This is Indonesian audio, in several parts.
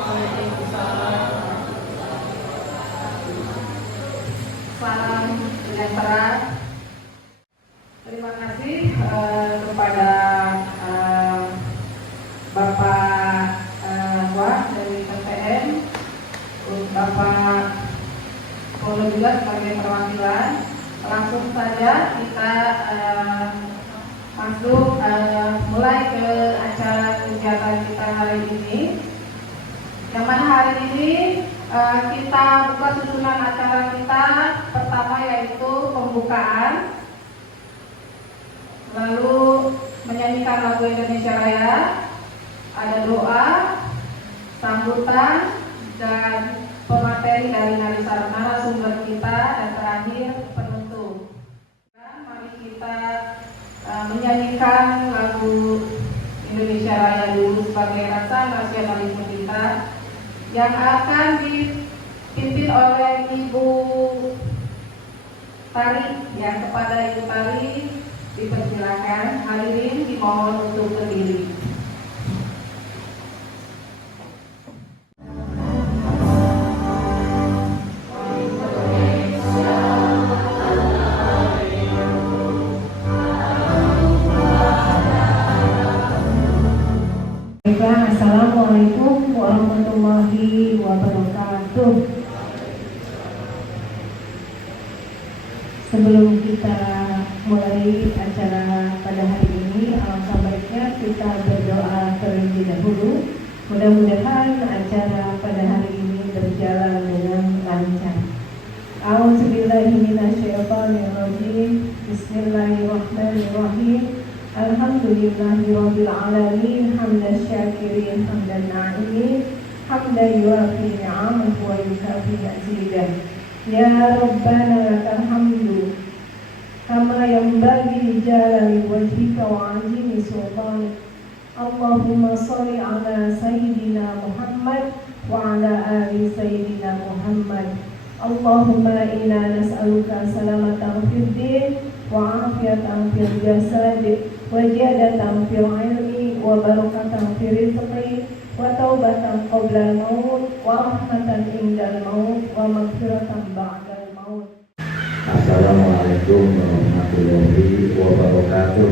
Waalaikumsalam. Salam sejahtera. Terima kasih kepada Bapak Wah dari PTN, Bapak Polo juga sebagai perwakilan. Langsung saja kita masuk mulai ke acara kegiatan kita hari ini. Yang mana hari ini kita buka susunan acara kita. Pertama yaitu pembukaan, lalu menyanyikan lagu Indonesia Raya, ada doa, sambutan, dan pemateri dari narasumber kita, dan terakhir penutup. Mari kita menyanyikan lagu Indonesia Raya dulu sebagai rasa nasionalisme kita, yang akan dipimpin oleh Ibu Tari. Ya, kepada Ibu Tari dipersilakan. Hadirin dimohon untuk berdiri. Assalamualaikum warahmatullahi wabarakatuh. Sebelum kita mulai acara pada hari ini, alangkah baiknya kita berdoa terlebih dahulu. Mudah-mudahan acara pada hari ini berjalan dengan lancar. A'udzubillahiminasyaitonirrajim. Bismillahirrahmanirrahim. Alhamdulillahirabbil alamin, hamdan syakirin, hamdan na'imin, hamdan yuafi ni'amahu wa yukafi mazidah. Ya Rabbana lakal hamdu kama yanbaghi li jalali wajhika wa 'azimi sultanik. Allahumma shalli ala sayyidina Muhammad wa ala ali sayyidina Muhammad. Allahumma inna nas'aluka salamatan fid din wa afiyatan fil jasad wa ziyadatan fil ilmi wa barakatan fil rizqi wa taubatan qabla al-maut wa rahmatan indal maut wa maghfiratan ba'dal maut. Assalamualaikum warahmatullahi wabarakatuh.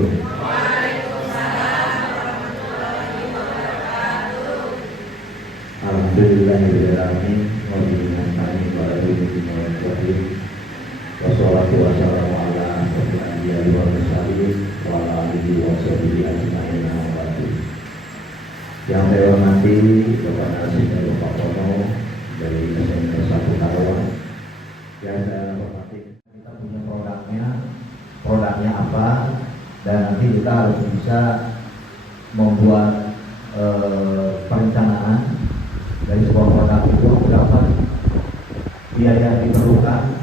Alhamdulillahirrahmanirrahim. Wa bihi nasta'in wa ala alihi wa sahbihi. Wassalatu wassalamu ala asyrofil anbiya'i wal mursalin wa ala alihi wa sahbihi ajma'in. Yang saya hormati Bapak Nasib dan Bapak Pono dari SMP 1 Karawang. Yang saya hormati, kita punya produknya apa, dan nanti kita harus bisa membuat perencanaan dari sebuah produk itu berapa biaya yang diperlukan,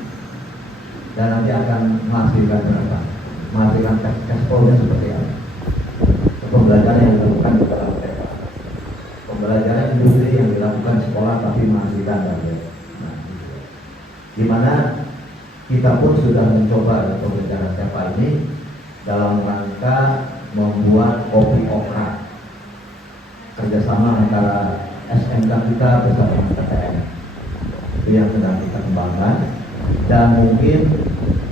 dan nanti akan menghasilkan berapa, menghasilkan cash flow-nya seperti apa. Pembelajaran yang dilakukan di dalam TK, pembelajaran industri yang dilakukan sekolah tapi menghasilkan dari dimana kita pun sudah mencoba pembelajaran TK ini dalam rangka membuat kopi okra kerjasama antara SMK kita bersama PTN. Itu yang sedang kita kembangkan, dan mungkin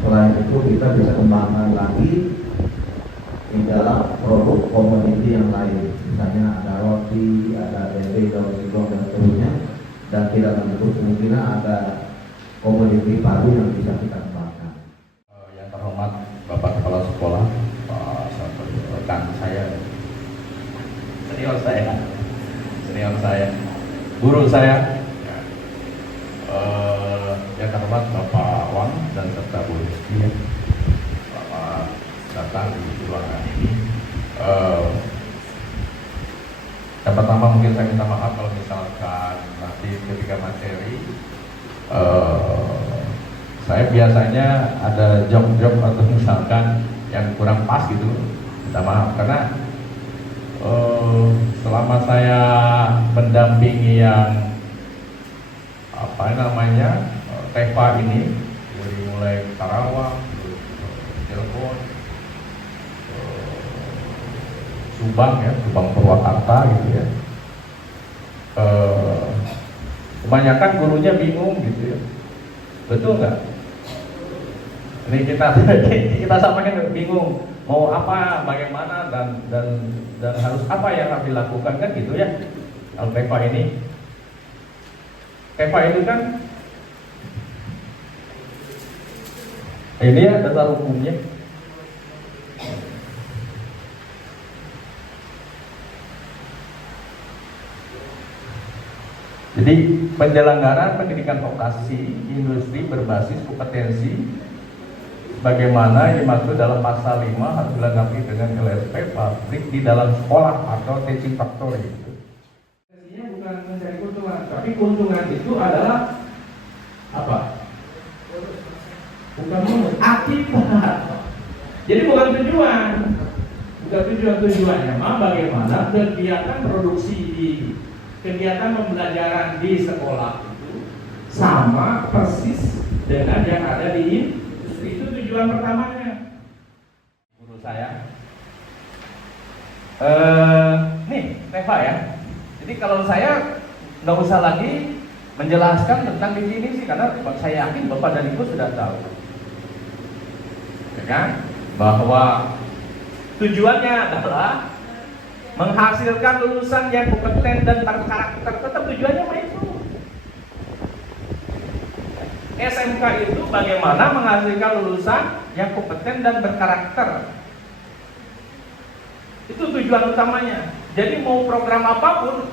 selain itu kita bisa kembangkan lagi di dalam produk komoditi yang lain, misalnya ada roti, ada tempe, daun singkong dan seterusnya, dan tidak menutup kemungkinan ada komoditi baru yang bisa kita kembangkan. Yang terhormat Bapak Kepala Sekolah, Pak rekan saya, senior saya, guru saya, yang terhormat Bapak Wang dan serta Bu Rizky, Bapak datang di ruangan ini. Yang pertama mungkin saya minta maaf kalau misalkan nanti ketika materi saya biasanya ada job-job atau misalkan yang kurang pas gitu, minta maaf karena selama saya mendampingi yang TEPA ini dari mulai Karawang, Cirebon, Subang Purwakarta gitu ya. Kebanyakan gurunya bingung gitu ya. Betul nggak? Ini kita sampaikan bingung mau apa, bagaimana dan harus apa yang harus dilakukan kan gitu ya. Kalau PEPA ini, PEPA itu kan ini ya dasar hukumnya. Jadi penyelenggaraan pendidikan vokasi industri berbasis kompetensi bagaimana yang dimaksud dalam pasal 5 harus dilengkapi dengan LSP pabrik di dalam sekolah atau teaching factory. Intinya bukan mencari keuntungan, tapi keuntungan itu adalah apa? Bukan bonus, akibat. Jadi bukan tujuan. Bukan tujuannya mah bagaimana kegiatan produksi di kegiatan pembelajaran di sekolah itu sama persis dengan yang ada di industri. Itu tujuan pertamanya. Menurut saya nih Teva ya. Jadi kalau saya nggak usah lagi menjelaskan tentang definisi karena saya yakin Bapak dan Ibu sudah tahu, ya kan? Bahwa tujuannya adalah menghasilkan lulusan yang kompeten dan berkarakter. Tetap tujuannya apa itu? SMK itu bagaimana menghasilkan lulusan yang kompeten dan berkarakter. Itu tujuan utamanya. Jadi mau program apapun,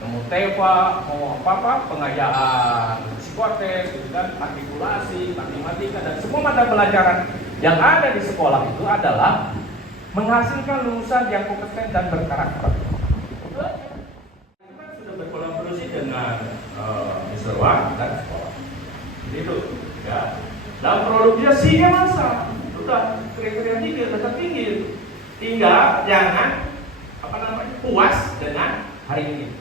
mau TEPA, mau apa-apa, pengayaan psikotes, gitu kan, artikulasi, matematika dan semua mata pelajaran yang ada di sekolah itu adalah menghasilkan lulusan yang kompeten dan berkarakter. Kita sudah berkolaborasi dengan Mr. Wang dan sekolah. Itu, ya. Dalam produknya sih masa, sudah kriteria tinggi, tetap tinggi. Tinggal jangan puas dengan hari ini.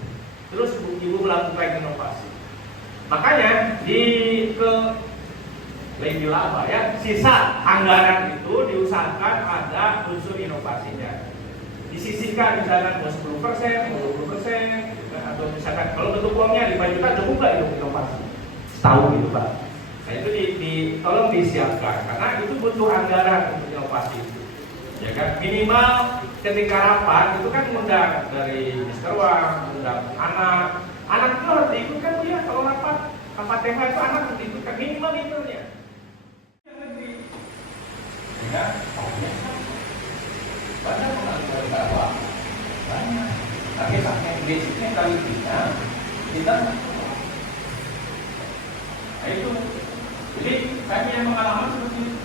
Terus ibu melakukan inovasi. Makanya lebih lama ya, sisa anggaran itu diusahakan ada unsur inovasinya. Disisihkan misalkan 10%, 20%, atau misalkan kalau bentuk uangnya 5 juta cukup nggak itu inovasi? Setahun gitu Pak. Nah itu tolong disiapkan karena itu butuh anggaran untuk inovasi itu. Ya kan minimal ketika rapat itu kan undang dari Mr. Wang, undang anak itu harus diikutkan ya kalau rapat TH itu anak harus diikutkan minimal itu ya. Ya, banyak pengangguran bawah, banyak. Tapi sampai basicnya kali kita, nah itu. Jadi saya punya pengalaman seperti itu.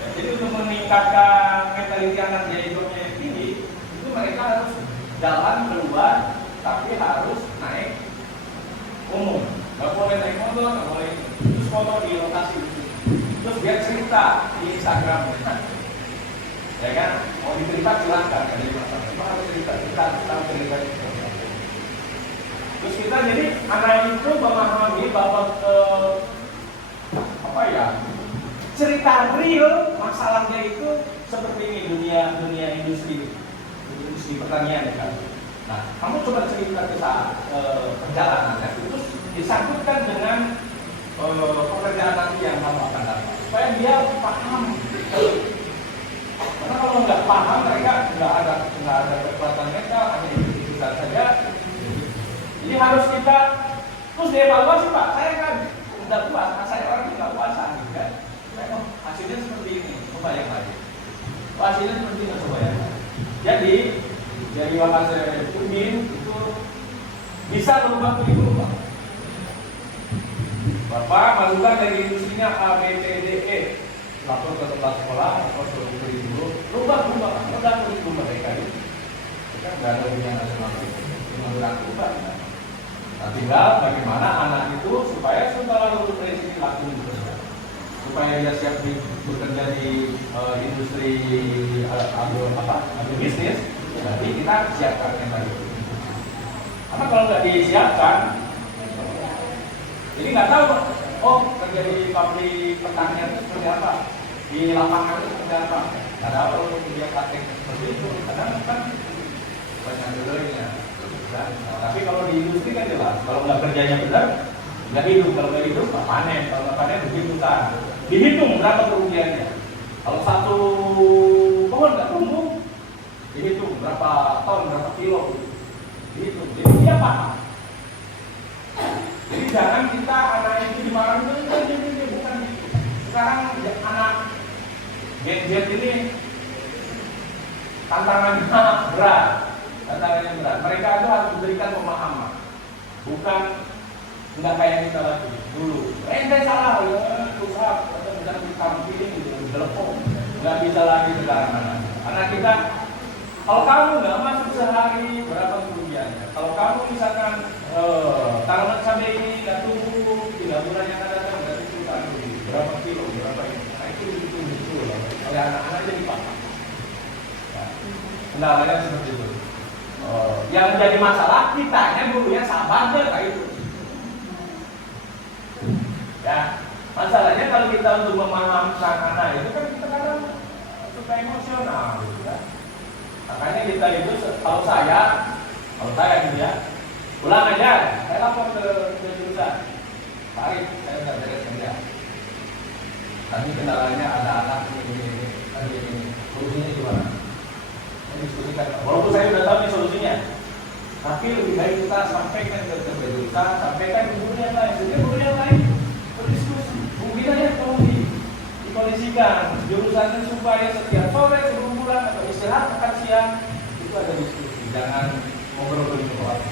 Ya, jadi untuk meningkatkan mentaliti anak jadinya yang tinggi, itu mereka harus jalan keluar, tapi harus naik umum. Nggak boleh naik motor, nggak boleh terus foto di lokasi. Terus dia cerita di Instagram, ya kan? Mau dicerita silahkan, jadi harus cerita. Terus kita jadi anak itu memahami bahwa cerita real masalahnya itu seperti ini dunia industri pertanian kan. Nah, kamu coba cerita kisah perjalanannya, terus disangkutkan dengan pekerjaan nanti yang kamu akan dapat supaya dia paham. Karena kalau nggak paham mereka nggak ada kekuatan mental, hanya itu saja. Jadi harus kita terus dievaluasi Pak. Saya kan udah puas, saya orang nggak puasa, kan? Hasilnya seperti ini, coba yang lain. Hasilnya seperti ini, coba yang lain. Jadi dari Wakasek Udin itu bisa berubah kurikulum. Bapak masukkan dari industrinya A, B, C, D, E, lapor ke tempat sekolah, lapor ke kurikulum, rubah kurikulum mereka itu. Kan nggak ada ujian nasional, cuma berubah. Nah, tinggal bagaimana anak itu supaya setelah lulus dari sini langsung bekerja, supaya dia siap bekerja di industri agrobisnis. Jadi kita siapkan yang tadi. Karena kalau nggak disiapkan, jadi nggak tahu, kerja di pabrik pertanian itu seperti apa, di lapangan itu seperti apa. Nggak tahu kalau dia praktek seperti itu, kadang kan banyak dulunya. Nah, tapi kalau di industri kan jelas, kalau nggak kerjanya benar, nggak hidup. Kalau nggak hidup nggak panen, kalau nggak panen begitu kan. Dihitung berapa kerugiannya. Kalau satu pohon nggak tumbuh, dihitung berapa ton, berapa kilo, dihitung. Jadi dia paham. Jadi jangan kita anak itu dimarahin, bukan gitu. Sekarang anak Gen Z ini tantangannya berat. Mereka itu harus diberikan pemahaman, bukan nggak kayak kita lagi dulu. Ente salah, susah, atau misalnya ditampilin gitu, telepon, nggak bisa lagi sekarang anak kita. Kalau kamu nggak masuk sehari, berapa kerugiannya? Kalau kamu misalkan tanaman cabai ini nggak tumbuh 3 bulan yang akan datang, berarti itu kan berapa kilo, berapa ini? Nah itu oleh anak-anak jadi paham. Kendalanya seperti itu. Yang menjadi masalah kitanya gurunya sabarnya kayak itu. Ya, masalahnya kalau kita untuk memahamkan anak itu kan kita kadang suka emosional, gitu kan. Makanya kita itu kalau saya gitu ya, pulang aja, saya lapor ke jurusan. Pak Arif, saya nggak beres kerja. Tadi kendalanya ada anak ini, solusinya gimana? Diskusikan. Walaupun saya sudah tahu nih solusinya, tapi lebih baik kita sampaikan ke jurusan, sampaikan ke guru yang lain. Jadi guru yang lain berdiskusi. Mungkin aja tolong dikondisikan jurusannya supaya setiap sore sebelum pulang atau istirahat makan siang itu ada diskusi. Jangan ngobrol di luar.